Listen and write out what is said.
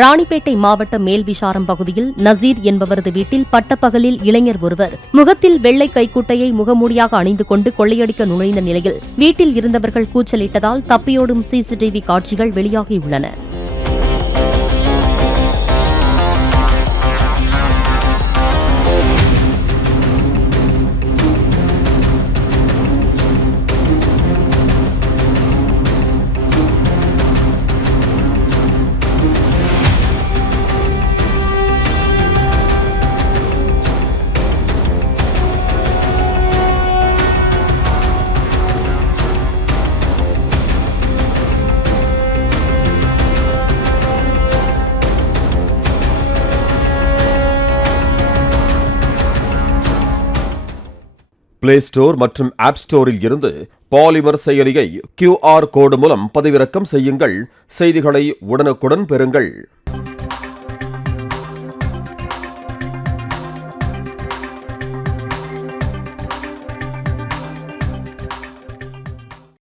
ராணிப்பேட்டை மாவட்டம் மேல்விசாரம் பகுதியில் நசீர் என்பவரது வீட்டில் பட்டப்பகலில் இளைஞர் ஒருவர் முகத்தில் வெள்ளை கைக்குட்டையை முகமூடியாக அணிந்து கொண்டு கொள்ளையடிக்க நுழைந்த நிலையில் வீட்டில் இருந்தவர்கள் கூச்சலிட்டதால் தப்பியோடும் சிசிடிவி காட்சிகள் வெளியாகியுள்ளன. பிளே ஸ்டோர் மற்றும் ஆப் ஸ்டோரில் இருந்து பாலிமர் செயலியை QR கோடு மூலம் பதிவிறக்கம் செய்யுங்கள். செய்திகளை உடனுக்குடன் பெறுங்கள்.